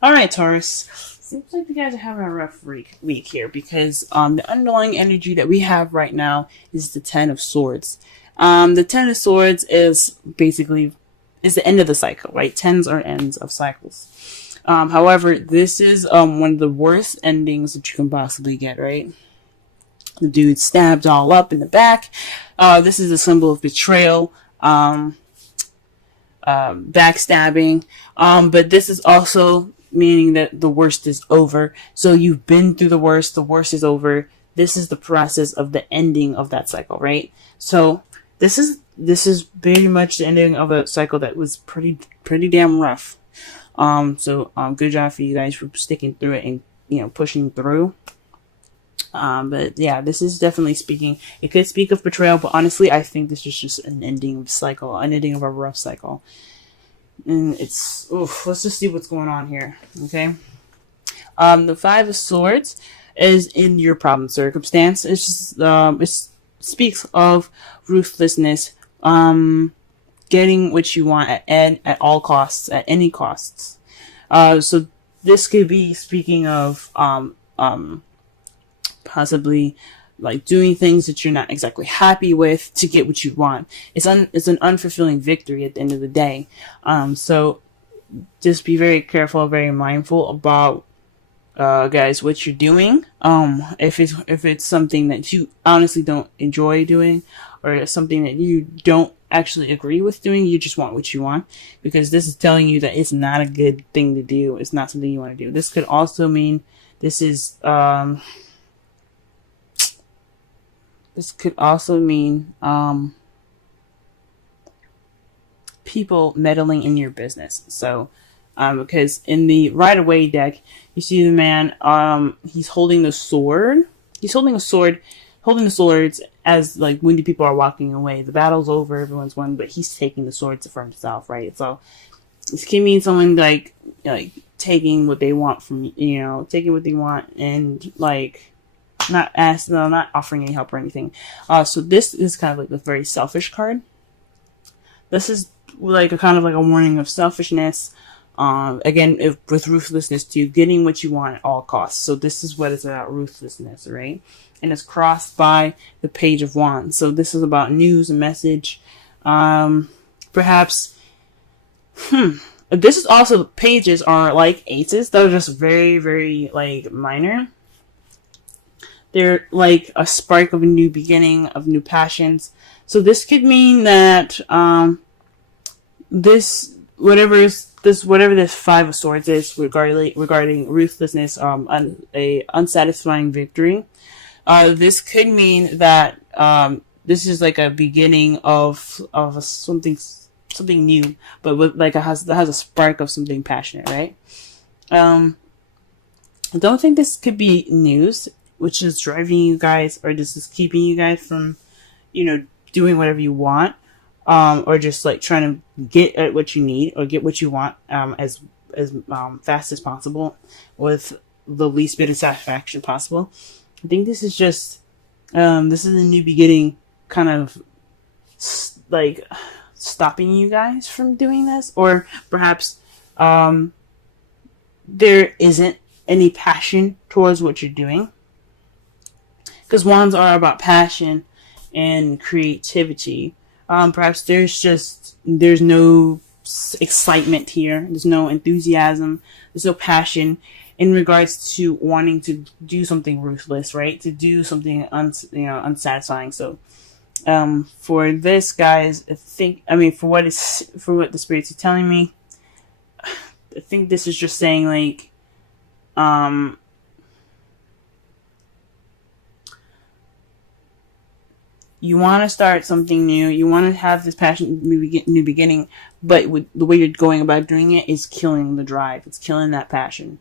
All right, Taurus. Seems like you guys are having a rough week here because the underlying energy that we have right now is the Ten of Swords. The Ten of Swords is basically is the end of the cycle, right? Tens are ends of cycles. However, this is one of the worst endings that you can possibly get, right? The dude stabbed all up in the back. This is a symbol of betrayal. Backstabbing. But this is also meaning that the worst is over. So you've been through the worst is over. This is the process of the ending of that cycle, right? So this is very much the ending of a cycle that was pretty damn rough. Good job for you guys for sticking through it and pushing through. But yeah, this is definitely speaking. It could speak of betrayal, but honestly, I think this is just an ending of cycle, an ending of a rough cycle. And let's just see what's going on here. Okay. The Five of Swords is in your problem circumstance. It's just, it speaks of ruthlessness, getting what you want at all costs, at any costs. So this could be speaking of, possibly like doing things that you're not exactly happy with to get what you want. It's an unfulfilling victory at the end of the day. So just be very careful, very mindful about, guys, what you're doing. If it's something that you honestly don't enjoy doing, or it's something that you don't actually agree with doing, you just want what you want, because this is telling you that it's not a good thing to do. It's not something you want to do. This could also mean this could also mean people meddling in your business. So, because in the right away deck, you see the man, he's holding the sword. He's holding the swords as like when the people are walking away. The battle's over, everyone's won, but he's taking the swords for himself, right? So this can mean someone like taking what they want from taking what they want and like not offering any help or anything. So this is kind of like a very selfish card. This is like a kind of like a warning of selfishness. Again, with ruthlessness too, getting what you want at all costs. So this is what it's about, ruthlessness, right? And it's crossed by the Page of Wands. So this is about news and message. Perhaps, this is also, pages are like aces. They're just very, very like minor. They're like a spark of a new beginning, of new passions. So this could mean that whatever this Five of Swords is regarding ruthlessness, a unsatisfying victory. This could mean that this is like a beginning of something new, but with that has a spark of something passionate, right? I don't think this could be news, which is driving you guys, or just is keeping you guys from, doing whatever you want, or just like trying to get at what you need or get what you want, as fast as possible with the least bit of satisfaction possible. I think this is just, this is a new beginning, kind of like stopping you guys from doing this, or perhaps, there isn't any passion towards what you're doing. Because wands are about passion and creativity. Perhaps there's no excitement here. There's no enthusiasm. There's no passion in regards to wanting to do something ruthless, right? To do something unsatisfying. So, for this, guys, for what the spirits are telling me, I think this is just saying like, you want to start something new. You want to have this passion, new beginning, but the way you're going about doing it is killing the drive. It's killing that passion.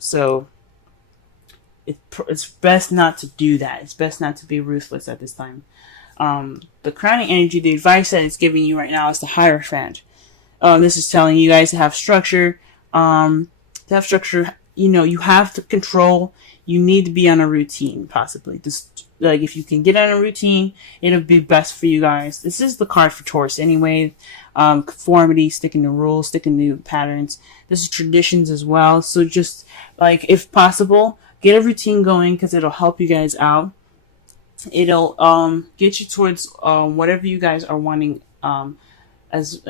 So it's best not to do that. It's best not to be ruthless at this time. The crowning energy, the advice that it's giving you right now is the Hierophant. This is telling you guys to have structure. You have to control. You need to be on a routine, possibly. Just like if you can get on a routine, it'll be best for you guys. This is the card for Taurus anyway. conformity, sticking to rules, sticking to patterns. This is traditions as well. So just like, if possible, get a routine going, because it'll help you guys out. It'll get you towards whatever you guys are wanting, as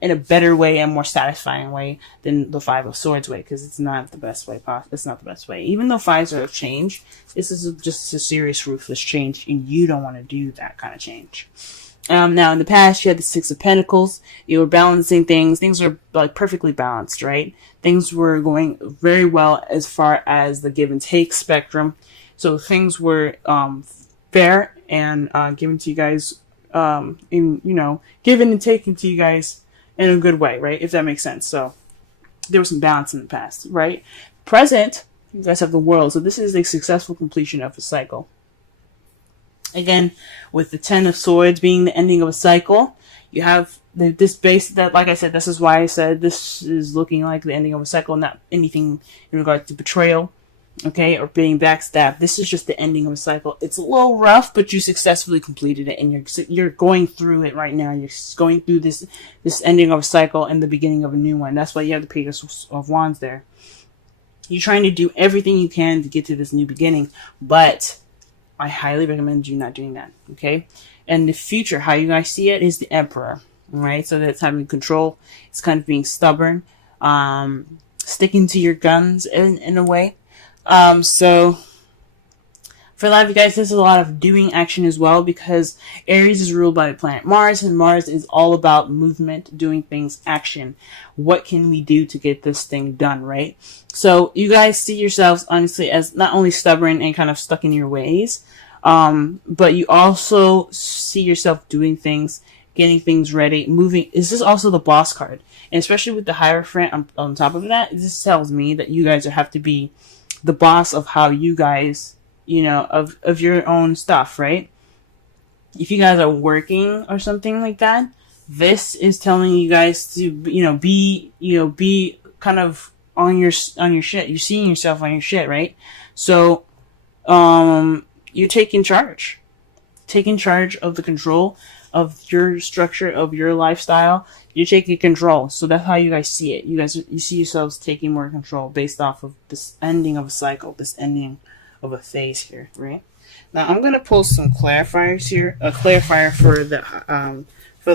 in a better way and more satisfying way than the Five of Swords way, because it's not the best way. It's not the best way. Even though fives are a change, this is just a serious, ruthless change, and you don't want to do that kind of change. Now, in the past, you had the Six of Pentacles. You were balancing things. Things were like perfectly balanced, right? Things were going very well as far as the give and take spectrum. So things were fair and given to you guys, given and taken to you guys in a good way, right? If that makes sense. So there was some balance in the past, right? Present, you guys have the World. So this is a successful completion of a cycle. Again, with the Ten of Swords being the ending of a cycle, you have this base that, like I said, this is why I said this is looking like the ending of a cycle, not anything in regard to betrayal, okay, or being backstabbed. This is just the ending of a cycle. It's a little rough, but you successfully completed it, and you're going through it right now. You're going through this ending of a cycle and the beginning of a new one. That's why you have the Page of Wands there. You're trying to do everything you can to get to this new beginning, but I highly recommend you not doing that, okay? And the future, how you guys see it, is the Emperor, right? So that's having control. It's kind of being stubborn, sticking to your guns in a way. So for a lot of you guys, there's a lot of doing action as well, because Aries is ruled by the planet Mars, and Mars is all about movement, doing things, action. What can we do to get this thing done, right? So you guys see yourselves, honestly, as not only stubborn and kind of stuck in your ways, but you also see yourself doing things, getting things ready, moving. This is also the Boss card. And especially with the Hierophant on top of that, this tells me that you guys have to be the boss of how you guys, of your own stuff, right? If you guys are working or something like that, this is telling you guys to, be kind of on your shit. You're seeing yourself on your shit, right? So, you're taking charge of the control of your structure, of your lifestyle. You're taking control. So that's how you guys see it. You see yourselves taking more control based off of this ending of a cycle, this ending of a phase here, right? Now I'm gonna pull some clarifiers here, a clarifier for the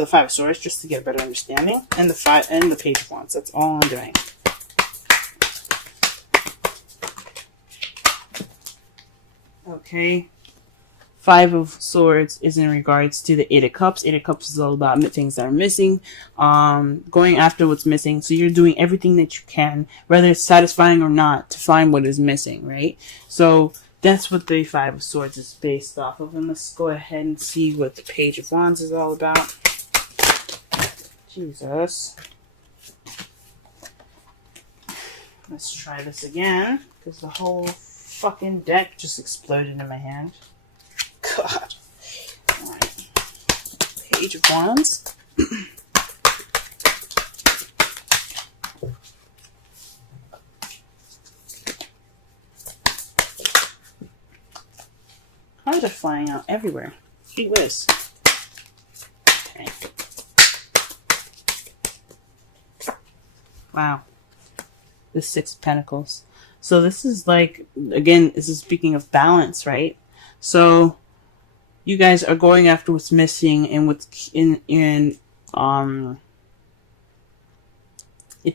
Five of Swords, just to get a better understanding, and the Page of Wands. That's all I'm doing. Okay. Five of Swords is in regards to the Eight of Cups. Eight of Cups is all about things that are missing, going after what's missing. So you're doing everything that you can, whether it's satisfying or not, to find what is missing, right? So that's what the Five of Swords is based off of. And let's go ahead and see what the Page of Wands is all about. Jesus. Let's try this again, because the whole fucking deck just exploded in my hand. God. Alright. Page of Wands. Cards are flying out everywhere. Gee whiz. Okay. Wow. The Six of Pentacles. So this is like, again, this is speaking of balance, right? So you guys are going after what's missing, and what's it's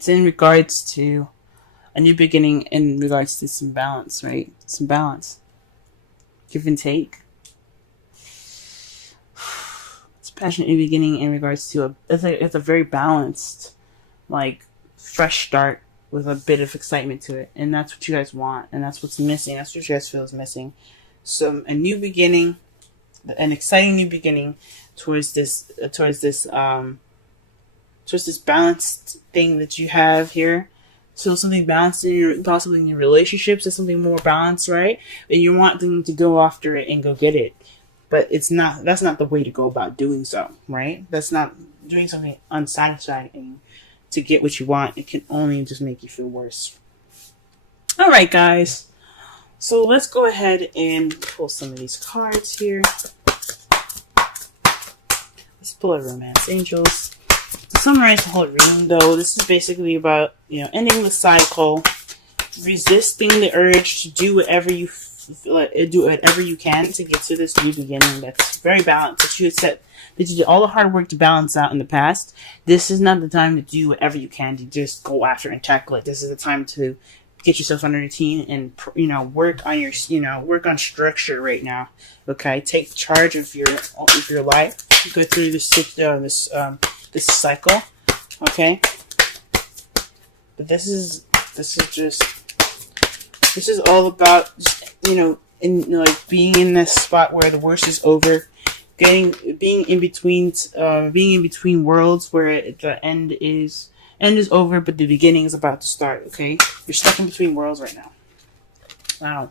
in regards to a new beginning, in regards to some balance, right? Some balance. Give and take. It's a passionate new beginning in regards to it's a very balanced, like, fresh start with a bit of excitement to it. And that's what you guys want, and that's what's missing. That's what you guys feel is missing. So a new beginning, an exciting new beginning towards this balanced thing that you have here. So something balanced possibly in your relationships, is something more balanced, right? And you want them to go after it and go get it. But that's not the way to go about doing so, right? That's not doing something unsatisfying to get what you want. It can only just make you feel worse. Alright, guys. So let's go ahead and pull some of these cards here. Let's pull a Romance Angels. summarize the whole reading, though, this is basically about, ending the cycle, resisting the urge to do whatever you feel like, do whatever you can to get to this new beginning that's very balanced, that you did all the hard work to balance out in the past. This is not the time to do whatever you can to just go after and tackle it. This is the time to get yourself on a routine and, work on your, work on structure right now. Okay, take charge of your life. Go through this cycle. Okay, but this is all about, being in this spot where the worst is over, being in between worlds where the end is over, but the beginning is about to start. Okay, you're stuck in between worlds right now. Wow.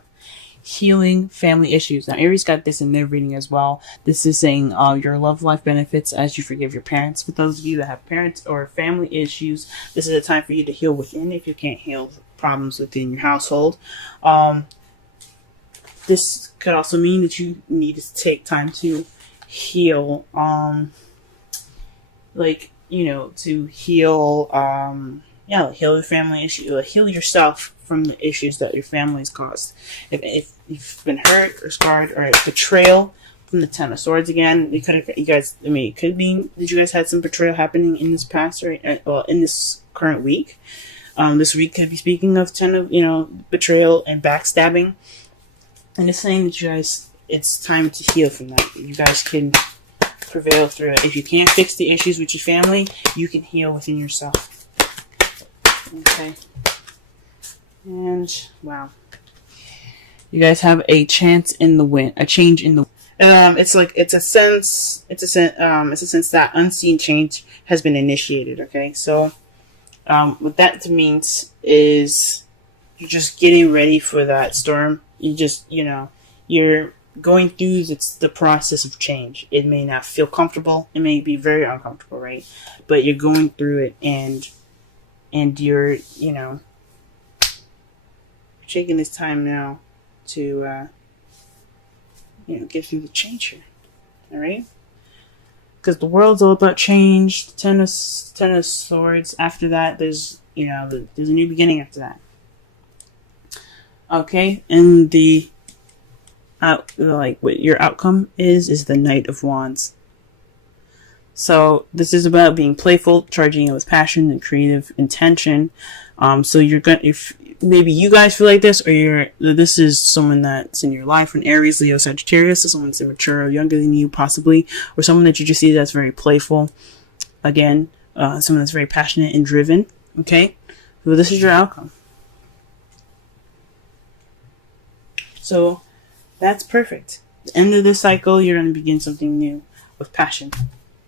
Healing family issues. Now, Aries got this in their reading as well. This is saying your love life benefits as you forgive your parents. For those of you that have parents or family issues, this is a time for you to heal within if you can't heal problems within your household. This could also mean that you need to take time to heal, to heal, heal the family issue, heal yourself from the issues that your family's caused. If you've been hurt or scarred or betrayal from the Ten of Swords again, it could mean that you guys had some betrayal happening in this past or in this current week. This week could be speaking of betrayal and backstabbing, and it's saying that you guys, it's time to heal from that. You guys can prevail through it. If you can't fix the issues with your family, you can heal within yourself. Okay. And wow, you guys have a chance in the wind, a change in the. It's a sense that unseen change has been initiated. Okay, so what that means is you're just getting ready for that storm. You're going through the process of change. It may not feel comfortable. It may be very uncomfortable, right? But you're going through it, and you're taking this time now to get through the change here. All right, because the world's all about change. The Ten of Swords. After that, there's a new beginning after that. Okay, and what your outcome is the Knight of Wands. So this is about being playful, charging it with passion and creative intention. So you're gonna, if maybe you guys feel like this, or this is someone that's in your life, an Aries, Leo, Sagittarius, so someone that's immature or younger than you possibly, or someone that you just see that's very playful. Again, someone that's very passionate and driven. Okay, so this is your outcome. So that's perfect. At the end of this cycle, you're going to begin something new with passion.